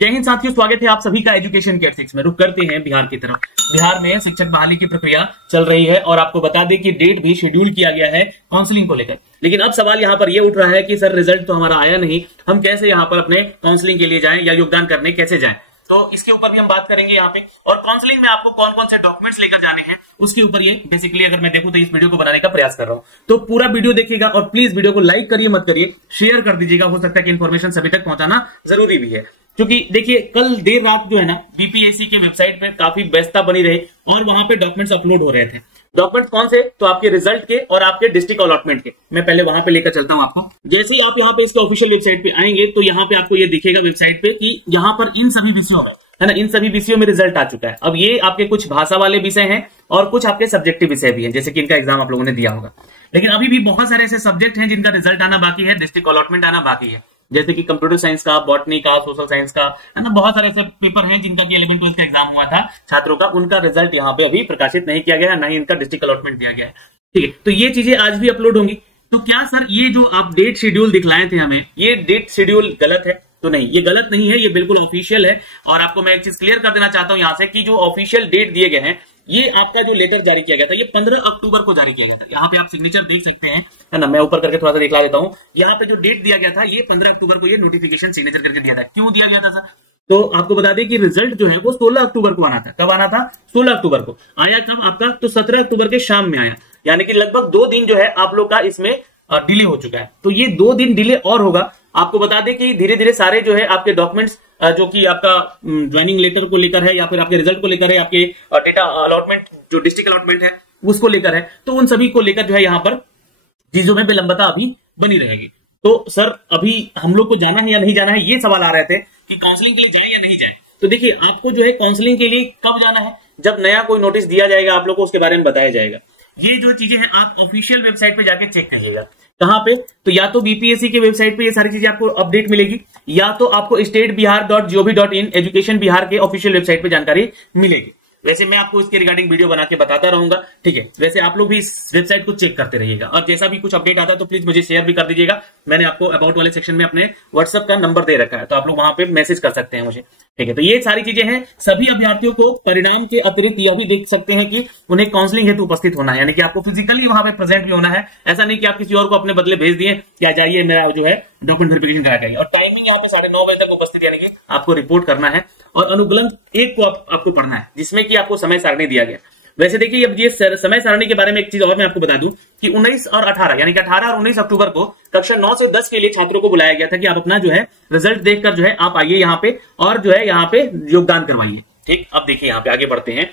जय हिंद साथियों, स्वागत है आप सभी का एजुकेशन केयर 6 में। रुक करते हैं बिहार की तरफ। बिहार में शिक्षक बहाली की प्रक्रिया चल रही है और आपको बता दें कि डेट भी शेड्यूल किया गया है काउंसलिंग को लेकर। लेकिन अब सवाल यहाँ पर यह उठ रहा है कि सर रिजल्ट तो हमारा आया नहीं, हम कैसे यहाँ पर अपने काउंसलिंग के लिए जाएं या योगदान करने कैसे जाएं। तो इसके ऊपर भी हम बात करेंगे यहाँ पे, और काउंसलिंग में आपको कौन कौन से डॉक्यूमेंट्स लेकर जाने हैं उसके ऊपर ये बेसिकली अगर मैं देखूं तो इस वीडियो को बनाने का प्रयास कर रहा हूं। तो पूरा वीडियो देखिएगा और प्लीज वीडियो को लाइक करिए, मत करिए, शेयर कर दीजिएगा। हो सकता है कि इन्फॉर्मेशन सभी तक पहुंचाना जरूरी भी है, क्योंकि देखिए कल देर रात जो है ना बीपीएससी की वेबसाइट पे काफी व्यस्तता बनी रही और वहां पे डॉक्यूमेंट्स अपलोड हो रहे थे। डॉक्यूमेंट्स कौन से? तो आपके रिजल्ट के और आपके डिस्ट्रिक्ट अलॉटमेंट के। मैं पहले वहां पे लेकर चलता हूं आपको। जैसे ही आप यहाँ पे इसके ऑफिशियल वेबसाइट पे आएंगे तो यहाँ पे आपको ये दिखेगा वेबसाइट पे कि यहाँ पर इन सभी विषयों में है ना, इन सभी विषयों में रिजल्ट आ चुका है। अब ये आपके कुछ भाषा वाले विषय हैं और कुछ आपके सब्जेक्टिव विषय भी हैं, जैसे कि इनका एग्जाम आप लोगों ने दिया होगा। लेकिन अभी भी बहुत सारे ऐसे सब्जेक्ट हैं जिनका रिजल्ट आना बाकी है, डिस्ट्रिक्ट अलॉटमेंट आना बाकी है, जैसे कि कंप्यूटर साइंस का, बॉटनी का, सोशल साइंस का, है ना। बहुत सारे ऐसे पेपर हैं जिनका कि 11th-12th का एग्जाम हुआ था छात्रों का, उनका रिजल्ट यहाँ पे अभी प्रकाशित नहीं किया गया है, ना ही इनका डिस्ट्रिक्ट अलॉटमेंट दिया गया है। ठीक है, तो ये चीजें आज भी अपलोड होंगी। तो क्या सर ये जो आप डेट शेड्यूल दिखलाए थे हमें, ये डेट शेड्यूल गलत है? तो नहीं, ये गलत नहीं है, ये बिल्कुल ऑफिशियल है। और आपको मैं एक चीज क्लियर कर देना चाहता हूं यहां से कि जो ऑफिशियल डेट दिए गए हैं, ये आपका जो लेटर जारी किया गया था ये 15 अक्टूबर को जारी किया गया था। यहाँ पे आप सिग्नेचर देख सकते हैं, है ना। मैं ऊपर करके थोड़ा सा दिखला देता हूँ। यहाँ पे जो डेट दिया गया था ये 15 अक्टूबर को ये नोटिफिकेशन सिग्नेचर करके दिया था। क्यों दिया गया था सर? तो आपको बता दें कि रिजल्ट जो है वो 16 अक्टूबर को आना था। कब आना था? 16 अक्टूबर को। आया कब आपका? तो 17 अक्टूबर के शाम में आया, यानी कि लगभग 2 दिन जो है आप लोग का इसमें डिले हो चुका है। तो ये 2 दिन डिले और होगा। आपको बता दें कि धीरे धीरे सारे जो है आपके डॉक्यूमेंट्स जो कि आपका ज्वाइनिंग लेटर को लेकर है या फिर आपके रिजल्ट को लेकर है, आपके डेटा अलॉटमेंट जो डिस्ट्रिक्ट अलॉटमेंट है उसको लेकर है, तो उन सभी को लेकर जो है यहाँ पर चीजों में विलंबता अभी बनी रहेगी। तो सर अभी हम लोग को जाना है या नहीं जाना है, ये सवाल आ रहे थे कि काउंसलिंग के लिए जाए या नहीं जाए। तो देखिए आपको जो है काउंसलिंग के लिए कब जाना है? जब नया कोई नोटिस दिया जाएगा आप लोग को, उसके बारे में बताया जाएगा। ये जो चीजें हैं आप ऑफिशियल वेबसाइट पे जाके चेक करिएगा। कहां पे? तो या तो बीपीएससी की वेबसाइट पे ये सारी चीजें आपको अपडेट मिलेगी, या तो आपको stateBihar.gov.in एजुकेशन बिहार के ऑफिशियल वेबसाइट पे जानकारी मिलेगी। वैसे मैं आपको इसके रिगार्डिंग वीडियो बना के बताता रहूंगा, ठीक है। वैसे आप लोग भी इस वेबसाइट को चेक करते रहिएगा और जैसा भी कुछ अपडेट आता है तो प्लीज मुझे शेयर भी कर दीजिएगा। मैंने आपको अबाउट वाले सेक्शन में अपने व्हाट्सएप का नंबर दे रखा है, तो आप लोग वहां पे मैसेज कर सकते हैं मुझे, ठीक है। तो ये सारी चीजें हैं। सभी अभ्यर्थियों को परिणाम के अतिरिक्त यह भी देख सकते हैं कि उन्हें काउंसलिंग हेतु उपस्थित होना है, यानी कि आपको फिजिकली वहां पे प्रेजेंट भी होना है। ऐसा नहीं कि आप किसी और को अपने बदले भेज दिए क्या जाइए मेरा जो है डॉक्यूमेंट वेरिफिकेशन करा जाइए। और टाइमिंग यहाँ पे 9:30 बजे तक उपस्थित, यानी कि आपको रिपोर्ट करना है और अनुगलंक 1 को आपको पढ़ना है, जिसमें कि आपको समय सारणी दिया गया। वैसे देखिए अब ये समय सारणी के बारे में एक चीज और मैं आपको बता दूं कि 19 और 18 यानी कि 18 और 19 अक्टूबर को कक्षा 9 से 10 के लिए छात्रों को बुलाया गया था कि आप अपना जो है रिजल्ट देखकर जो है आप आइए यहाँ पे और जो है यहाँ पे योगदान करवाइए। ठीक, अब देखिए यहाँ पे आगे बढ़ते हैं।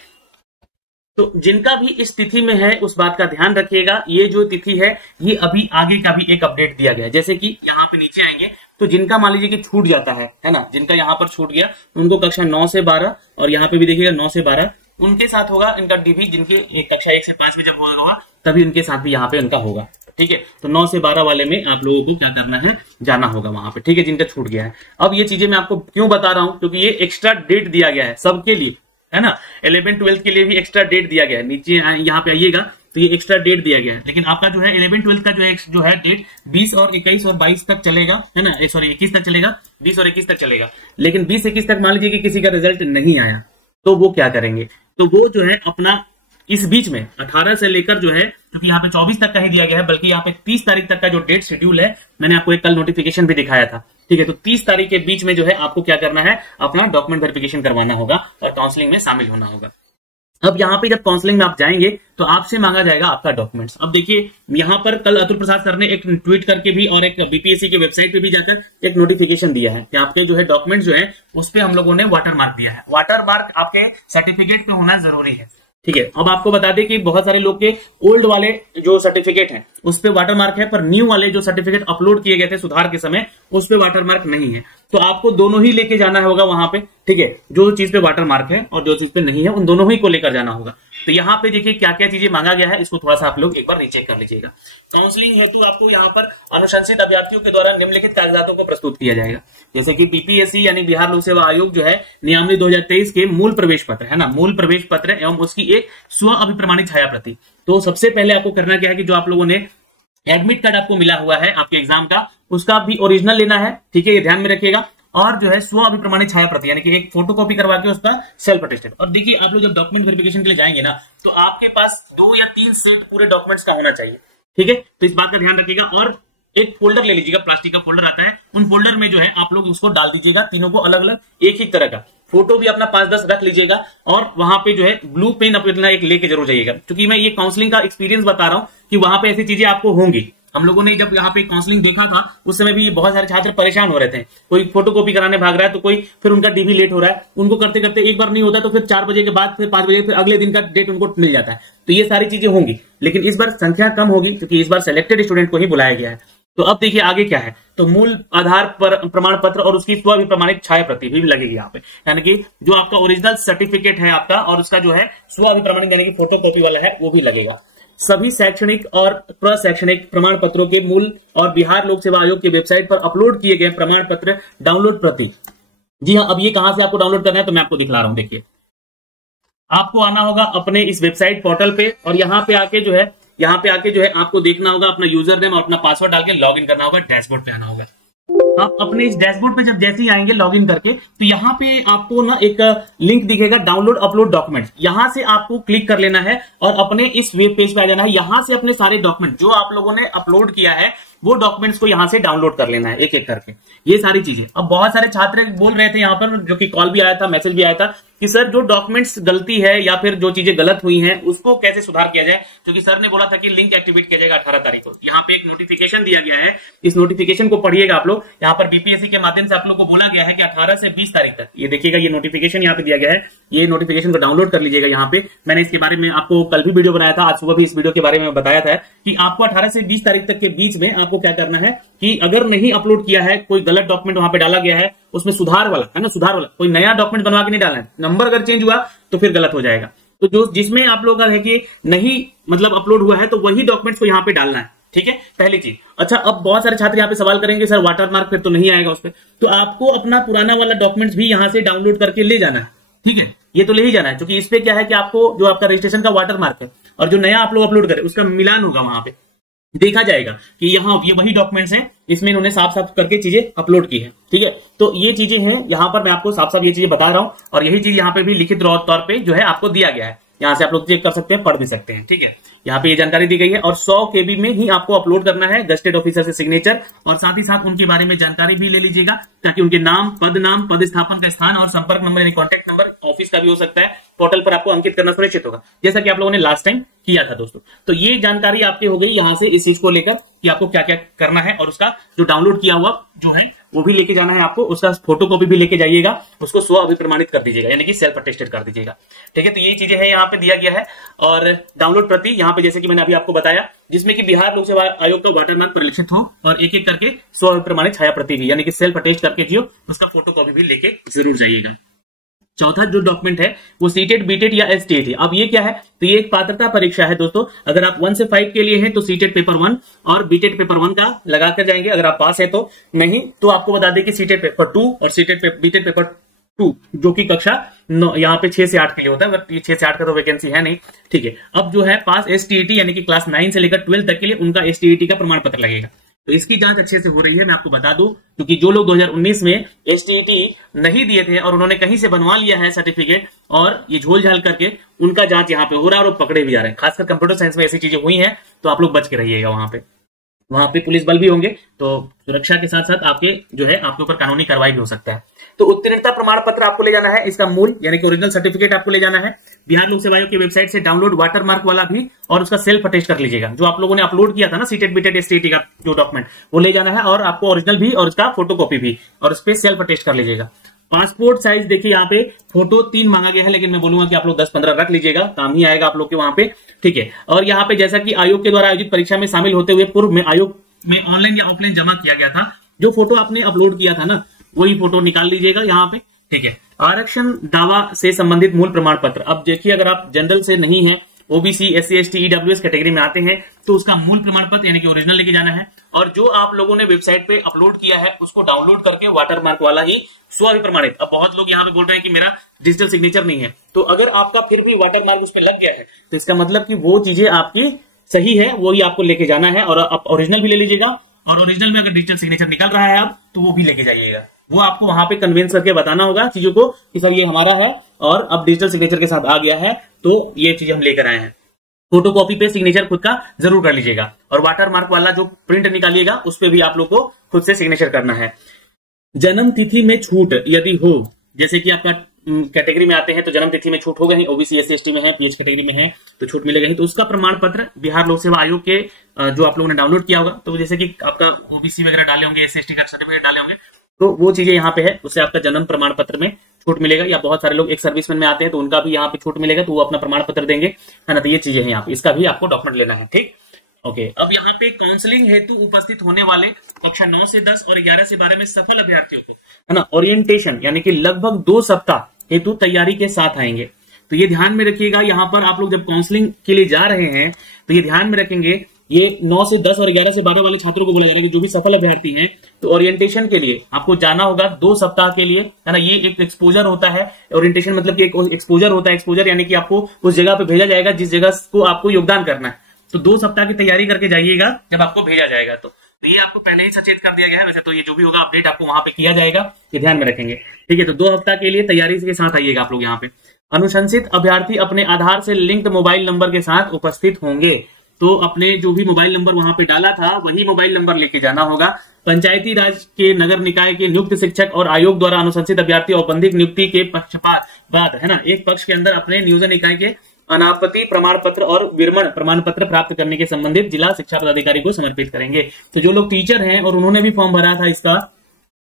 तो जिनका भी इस तिथि में है उस बात का ध्यान रखिएगा। ये जो तिथि है ये अभी आगे का भी एक अपडेट दिया गया है। जैसे कि यहाँ पे नीचे आएंगे तो जिनका मान लीजिए कि छूट जाता है ना, जिनका यहाँ पर छूट गया उनको कक्षा 9 से 12 और यहाँ पे भी देखिएगा 9 से 12 उनके साथ होगा इनका डीवी। जिनके कक्षा 1 से 5 में जब होगा तभी उनके साथ भी यहाँ पे उनका होगा, ठीक है। तो 9 से 12 वाले में आप लोगों को क्या करना है, जाना होगा वहां पे, ठीक है, जिनका छूट गया है। अब ये चीजें मैं आपको क्यों बता रहा हूं, क्योंकि ये एक्स्ट्रा डेट दिया गया है सबके लिए, है ना। 11th-12th के लिए भी एक्स्ट्रा डेट दिया गया है। नीचे यहाँ पे आइएगा तो ये एक्स्ट्रा डेट दिया गया है। लेकिन आपका जो है 11th-12th का जो है डेट 20 और 21 और 22 तक चलेगा, है ना। सॉरी 21 तक चलेगा, 20 और 21 तक चलेगा। लेकिन 20-21 तक मान लीजिए कि किसी का रिजल्ट नहीं आया तो वो क्या करेंगे? तो वो जो है अपना इस बीच में 18 से लेकर जो है, क्योंकि यहाँ पे 24 तक का ही दिया गया है, बल्कि यहाँ पे 30 तारीख तक का जो डेट शेड्यूल है, मैंने आपको एक कल नोटिफिकेशन भी दिखाया था, ठीक है। तो 30 तारीख के बीच में जो है आपको क्या करना है, अपना डॉक्यूमेंट वेरिफिकेशन करवाना होगा और काउंसलिंग में शामिल होना होगा। अब यहाँ पे जब काउंसलिंग में आप जाएंगे तो आपसे मांगा जाएगा आपका डॉक्यूमेंट्स। अब देखिए यहाँ पर कल अतुल प्रसाद सर ने एक ट्वीट करके भी और एक बीपीएससी के वेबसाइट पे भी जाकर एक नोटिफिकेशन दिया है कि आपके जो है डॉक्यूमेंट्स जो है उस पे हम लोगों ने वाटर मार्क दिया है। वाटर मार्क आपके सर्टिफिकेट पे होना जरूरी है, ठीक है। अब आपको बता दें कि बहुत सारे लोग के ओल्ड वाले जो सर्टिफिकेट हैं उस पे वाटर मार्क है, पर न्यू वाले जो सर्टिफिकेट अपलोड किए गए थे सुधार के समय उस पे वाटर मार्क नहीं है। तो आपको दोनों ही लेके जाना होगा वहां पे, ठीक है। जो चीज पे वाटर मार्क है और जो चीज पे नहीं है उन दोनों ही को लेकर जाना होगा। तो यहाँ पे देखिए क्या क्या चीजें मांगा गया है, इसको थोड़ा सा आप लोग एक बार रीचेक कर लीजिएगा। काउंसलिंग हेतु आपको यहाँ पर अनुशंसित अभ्यर्थियों के द्वारा निम्नलिखित कागजातों को प्रस्तुत किया जाएगा, जैसे कि बीपीएससी यानी बिहार लोक सेवा आयोग जो है नियमावली 2023 के मूल प्रवेश पत्र, है ना, मूल प्रवेश पत्र एवं उसकी एक स्व अभिप्रमाणित छाया प्रति। तो सबसे पहले आपको करना क्या है कि जो आप लोगों ने एडमिट कार्ड आपको मिला हुआ है आपके एग्जाम का, उसका भी ओरिजिनल लेना है, ठीक है, ये ध्यान में रखिएगा। और जो है स्व अभिप्रमाणित छाया प्रति, यानी कि एक फोटोकॉपी करवा के उसका सेल्फ अटेस्टेड। और देखिए आप लोग जब डॉक्यूमेंट वेरिफिकेशन के लिए जाएंगे ना, तो आपके पास 2 या 3 सेट पूरे डॉक्यूमेंट्स का होना चाहिए, ठीक है। तो इस बात का ध्यान रखिएगा। और एक फोल्डर ले लीजिएगा, प्लास्टिक का फोल्डर आता है, उन फोल्डर में जो है आप लोग उसको डाल दीजिएगा, तीनों को अलग अलग एक ही तरह का। फोटो भी अपना 5-10 रख लीजिएगा और वहां पे जो है ब्लू पेन अपना एक लेके जरूर जाइएगा, क्योंकि मैं ये काउंसलिंग का एक्सपीरियंस बता रहा हूं कि वहां पे ऐसी चीजें आपको होंगी। हम लोगों ने जब यहाँ पे काउंसलिंग देखा था उस समय भी बहुत सारे छात्र परेशान हो रहे थे, कोई फोटोकॉपी कराने भाग रहा है तो कोई फिर उनका डीवी लेट हो रहा है, उनको करते करते एक बार नहीं होता तो फिर 4 बजे के बाद फिर 5 बजे फिर अगले दिन का डेट उनको मिल जाता है। तो ये सारी चीजें होंगी, लेकिन इस बार संख्या कम होगी क्योंकि इस बार सिलेक्टेड स्टूडेंट को ही बुलाया गया है। तो अब देखिए आगे क्या है, तो मूल आधार पर प्रमाण पत्र और उसकी स्व अभिप्रमाणित छाया प्रति भी लगेगी यहाँ पे, यानी कि जो आपका ओरिजिनल सर्टिफिकेट है आपका और उसका जो है स्व अभिप्रमाणित यानी कि फोटोकॉपी वाला है वो भी लगेगा। सभी शैक्षणिक और प्रशैक्षणिक प्रमाण पत्रों के मूल और बिहार लोक सेवा आयोग की वेबसाइट पर अपलोड किए गए प्रमाण पत्र डाउनलोड प्रति। जी हाँ, अब ये कहां से आपको डाउनलोड करना है तो मैं आपको दिखला रहा हूं। देखिए आपको आना होगा अपने इस वेबसाइट पोर्टल पे और यहाँ पे आके जो है आपको देखना होगा अपना यूजर नेम और अपना पासवर्ड डाल के लॉग इन करना होगा, डैशबोर्ड पे आना होगा। आप अपने इस डैशबोर्ड पे जब जैसे ही आएंगे लॉगिन करके, तो यहाँ पे आपको ना एक लिंक दिखेगा डाउनलोड अपलोड डॉक्यूमेंट, यहां से आपको क्लिक कर लेना है और अपने इस वेब पेज पे आ जाना है। यहां से अपने सारे डॉक्यूमेंट जो आप लोगों ने अपलोड किया है वो डॉक्यूमेंट्स को यहां से डाउनलोड कर लेना है एक एक करके, ये सारी चीजें। अब बहुत सारे छात्र बोल रहे थे यहाँ पर, जो कि कॉल भी आया था, मैसेज भी आया था कि सर जो डॉक्यूमेंट्स गलती है या फिर जो चीजें गलत हुई हैं उसको कैसे सुधार किया जाए, क्योंकि सर ने बोला था कि लिंक एक्टिवेट किया जाएगा 18 तारीख को। यहाँ पे एक नोटिफिकेशन दिया गया है, इस नोटिफिकेशन को पढ़िएगा आप लोग। यहाँ पर बीपीएससी के माध्यम से आप लोग को बोला गया है कि 18 से 20 तारीख तक, ये देखिएगा ये नोटिफिकेशन यहाँ पे दिया गया है, ये नोटिफिकेशन को डाउनलोड कर लीजिएगा। यहाँ पे मैंने इसके बारे में आपको कल भी वीडियो बनाया था, आज सुबह भी इस वीडियो के बारे में बताया था कि आपको 18 से 20 तारीख तक के बीच में आपको क्या करना है कि अगर नहीं अपलोड किया है, कोई गलत डॉक्यूमेंट वहां पे डाला गया है, उसमें सुधार वाला है ना, सुधार वाला कोई नया डॉक्यूमेंट बनवा के नहीं डालना है, नंबर अगर चेंज हुआ तो फिर गलत हो जाएगा। तो जो जिसमें आप लोग का है कि नहीं मतलब अपलोड हुआ है तो वही डॉक्यूमेंट्स को यहाँ पे डालना है, ठीक है, पहली चीज। अच्छा, अब बहुत सारे छात्र यहाँ पे सवाल करेंगे सर वाटरमार्क फिर तो नहीं आएगा उस पर, तो आपको अपना पुराना वाला डॉक्यूमेंट्स भी यहाँ से डाउनलोड करके ले जाना है, ठीक है, ये तो ले ही जाना है, क्योंकि इस पे क्या है कि आपको जो आपका रजिस्ट्रेशन का वाटरमार्क है और जो नया आप लोग अपलोड करें उसका मिलान होगा, वहां पे देखा जाएगा कि यहाँ ये वही डॉक्यूमेंट्स हैं, इसमें इन्होंने साफ साफ करके चीजें अपलोड की है, ठीक है। तो ये चीजें हैं, यहाँ पर मैं आपको साफ साफ ये चीजें बता रहा हूं और यही चीज यहाँ पे भी लिखित तौर पे जो है आपको दिया गया है, यहाँ से आप लोग चेक कर सकते हैं, पढ़ भी सकते हैं, ठीक है। यहाँ पे ये जानकारी दी गई है और 100 KB में ही आपको अपलोड करना है, गस्टेड ऑफिसर से सिग्नेचर, और साथ ही साथ उनके बारे में जानकारी भी ले लीजिएगा ताकि उनके नाम, पद स्थापन का स्थान और संपर्क नंबर यानी कॉन्टैक्ट नंबर ऑफिस का भी हो सकता है, पोर्टल पर आपको अंकित करना सुनिश्चित होगा, जैसा कि आप लोगों ने लास्ट टाइम किया था दोस्तों। तो ये जानकारी आपकी हो गई यहाँ से इस चीज को लेकर कि आपको क्या क्या करना है, और उसका जो डाउनलोड किया हुआ जो है वो भी लेके जाना है आपको, उसका फोटोकॉपी भी लेके जाइएगा, उसको स्व अभिप्रमाणित कर दीजिएगा यानी कि सेल्फ अटेस्टेड कर दीजिएगा, ठीक है। तो ये चीजें हैं यहाँ पे दिया गया है। और डाउनलोड प्रति यहाँ पे जैसे कि मैंने अभी आपको बताया, जिसमें कि बिहार लोक सेवा आयोग का वाटरमार्क परिलक्षित हो और एक एक करके स्व अभिप्रमाणित छाया प्रति भी यानी कि सेल्फ अटेस्ट करके जियो, उसका फोटोकॉपी भी लेके जरूर जाइएगा। चौथा जो डॉक्यूमेंट है वो सीटेट, बीटेट या एसटीएट है। अब ये क्या है, तो ये एक पात्रता परीक्षा है दोस्तों। अगर आप 1 से 5 के लिए हैं तो सीटेट पेपर 1 और बीटेट पेपर 1 का लगाकर जाएंगे, अगर आप पास है तो, नहीं तो आपको बता दें कि सीटेट पेपर 2 और बीटेट पेपर 2 जो कि कक्षा यहाँ पे 6 से 8 के लिए होता है, बट ये 6 से 8 का तो वैकेंसी है नहीं, ठीक है। अब जो है पास एसटीईटी यानी कि क्लास 9 से लेकर 12 तक के लिए उनका एसटीईटी का प्रमाण पत्र लगेगा। तो इसकी जांच अच्छे से हो रही है, मैं आपको बता दूं, क्योंकि जो लोग 2019 में एसटीईटी नहीं दिए थे और उन्होंने कहीं से बनवा लिया है सर्टिफिकेट और ये झोल झाल करके, उनका जांच यहाँ पे हो रहा है और वो पकड़े भी जा रहे हैं। खासकर कंप्यूटर साइंस में ऐसी चीजें हुई हैं, तो आप लोग बच के रहिएगा। वहां पे पुलिस बल भी होंगे, तो सुरक्षा के साथ साथ आपके जो है आपके ऊपर कानूनी कार्रवाई भी हो सकता है। तो उत्तीर्णता प्रमाण पत्र आपको ले जाना है, इसका मूल यानी कि ओरिजिनल सर्टिफिकेट आपको ले जाना है। बिहार लोक सेवा आयोग की वेबसाइट से डाउनलोड वाटरमार्क वाला भी और उसका सेल्फ अटेस्ट कर लीजिएगा, जो आप लोगों ने अपलोड किया था ना सीटेट, बीटेट, एसटीईटी का जो डॉक्यूमेंट, वो ले जाना है और आपको ओरिजिनल भी और उसका फोटोकॉपी भी, और उस पर सेल्फ अटेस्ट कर लीजिएगा। पासपोर्ट साइज देखिए यहाँ पे फोटो 3 मांगा गया है, लेकिन मैं बोलूंगा कि आप लोग 10-15 रख लीजिएगा, काम ही आएगा आप लोग के वहां पे, ठीक है। और यहाँ पे जैसा कि आयोग के द्वारा आयोजित परीक्षा में शामिल होते हुए पूर्व में आयोग में ऑनलाइन या ऑफलाइन जमा किया गया था, जो फोटो आपने अपलोड किया था ना, वही फोटो निकाल लीजिएगा यहाँ पे, ठीक है। आरक्षण दावा से संबंधित मूल प्रमाण पत्र, अब देखिए अगर आप जनरल से नहीं है, OBC, SC, ST, EWS category में आते हैं, तो उसका मूल प्रमाण पत्र यानी कि ओरिजिनल लेके जाना है, और जो आप लोगों ने वेबसाइट पे अपलोड किया है उसको डाउनलोड करके वाटरमार्क वाला ही स्व अभिप्रमाणित। अब बहुत लोग यहाँ पे बोल रहे हैं कि मेरा डिजिटल सिग्नेचर नहीं है, तो अगर आपका फिर भी वाटरमार्क उस पर लग गया है तो इसका मतलब कि वो चीजें आपकी सही है, वो ही आपको लेके जाना है। और आप ओरिजिनल भी ले लीजिएगा, और ओरिजिनल में अगर डिजिटल सिग्नेचर निकल रहा है अब, तो वो भी लेके जाइएगा। वो आपको वहां पे कन्विंस करके बताना होगा चीजों को कि सर ये हमारा है और अब डिजिटल सिग्नेचर के साथ आ गया है, तो ये चीज हम लेकर आए हैं। फोटोकॉपी पे सिग्नेचर खुद का जरूर कर लीजिएगा, और वाटर मार्क वाला जो प्रिंट निकालिएगा उस पे भी आप लोग को खुद से सिग्नेचर करना है। जन्म तिथि में छूट यदि हो, जैसे कि आपका कैटेगरी में आते हैं तो जन्म तिथि में छूट हो गई, ओबीसी एससी एसटी में है, पीएच कैटेगरी में है तो छूट मिलेगा ही, तो उसका प्रमाण पत्र बिहार लोक सेवा आयोग के जो आप लोगों ने डाउनलोड किया होगा, तो जैसे कि आपका ओबीसी वगैरह डाले होंगे, एससी एसटी का सर्टिफिकेट डाले होंगे, तो वो चीजें यहाँ पे है, उससे आपका जन्म प्रमाण पत्र में छूट मिलेगा। या बहुत सारे लोग एक सर्विसमैन में आते हैं तो उनका भी यहाँ पे छूट मिलेगा, तो वो अपना प्रमाण पत्र देंगे, है ना। तो ये चीजें हैं यहाँ पे, इसका भी आपको डॉक्यूमेंट लेना है, ठीक। ओके, अब यहाँ पे काउंसलिंग हेतु उपस्थित होने वाले कक्षा 9 से 10 और 11 से 12 में सफल अभ्यर्थियों को, है ना, ओरिएंटेशन यानी कि लगभग 2 सप्ताह हेतु तैयारी के साथ आएंगे। तो ये ध्यान में रखिएगा, यहाँ पर आप लोग जब काउंसलिंग के लिए जा रहे हैं तो ये ध्यान में रखेंगे, ये 9 से 10 और 11 से 12 वाले छात्रों को बोला जा रहा है कि जो भी सफल अभ्यर्थी है तो ओरिएंटेशन के लिए आपको जाना होगा 2 सप्ताह के लिए, है ना। ये एक एक्सपोजर होता है, ओरिएंटेशन मतलब कि एक एक्सपोजर होता है। एक्सपोजर यानी कि आपको उस जगह पे भेजा जाएगा जिस जगह को आपको योगदान करना है, तो 2 सप्ताह की तैयारी करके जाइएगा जब आपको भेजा जाएगा। तो ये आपको पहले ही सचेत कर दिया गया है, वैसे तो ये जो भी होगा अपडेट आपको वहां पे किया जाएगा, ये ध्यान में रखेंगे, ठीक है। तो 2 हफ्ता के लिए तैयारी के साथ आइएगा आप लोग यहाँ पे। अनुशंसित अभ्यर्थी अपने आधार से लिंक्ड मोबाइल नंबर के साथ उपस्थित होंगे, तो अपने जो भी मोबाइल नंबर वहां पे डाला था वही मोबाइल नंबर लेके जाना होगा। पंचायती राज के नगर निकाय के नियुक्त शिक्षक और आयोग द्वारा अनुशंसित अभ्यर्थी औपबंधिक नियुक्ति के पक्षपात बाद, है ना, एक पक्ष के अंदर अपने नियोजन इकाई के अनापत्ति प्रमाण पत्र और विरमण प्रमाण पत्र प्राप्त करने के संबंधित जिला शिक्षा पदाधिकारी को समर्पित करेंगे। तो जो लोग टीचर हैं और उन्होंने भी फॉर्म भरा था इसका,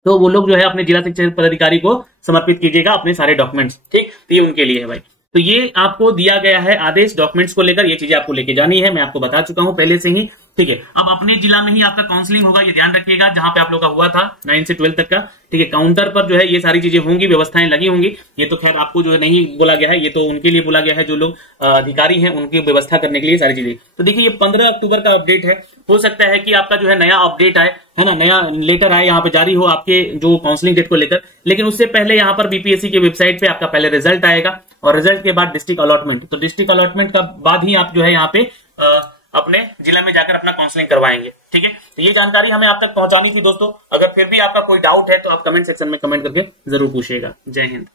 तो वो लोग जो है अपने जिला शिक्षा पदाधिकारी को समर्पित कीजिएगा अपने सारे डॉक्यूमेंट्स, ठीक। तो ये उनके लिए है भाई। तो ये आपको दिया गया है आदेश डॉक्यूमेंट्स को लेकर, ये चीजें आपको लेके जानी है, मैं आपको बता चुका हूं पहले से ही, ठीक है। अब अपने जिला में ही आपका काउंसलिंग होगा, ये ध्यान रखिएगा, जहां पे आप लोग का हुआ था 9 से 12 तक का, ठीक है। काउंटर पर जो है ये सारी चीजें होंगी, व्यवस्थाएं लगी होंगी। ये तो खैर आपको जो है नहीं बोला गया है, ये तो उनके लिए बोला गया है जो लोग अधिकारी हैं, उनकी व्यवस्था करने के लिए सारी चीजें। तो देखिए ये 15 अक्टूबर का अपडेट है, हो सकता है कि आपका जो है नया अपडेट आए, है ना, नया लेटर आए यहाँ पे जारी हो आपके जो काउंसलिंग डेट को लेकर, लेकिन उससे पहले यहाँ पर बीपीएससी की वेबसाइट पे आपका पहले रिजल्ट आएगा, और रिजल्ट के बाद डिस्ट्रिक्ट अलॉटमेंट, तो डिस्ट्रिक्ट अलॉटमेंट का बाद ही आप जो है यहाँ पे अपने जिला में जाकर अपना काउंसलिंग करवाएंगे, ठीक है। तो ये जानकारी हमें आप तक पहुंचानी थी दोस्तों। अगर फिर भी आपका कोई डाउट है तो आप कमेंट सेक्शन में कमेंट करके जरूर पूछिएगा। जय हिंद।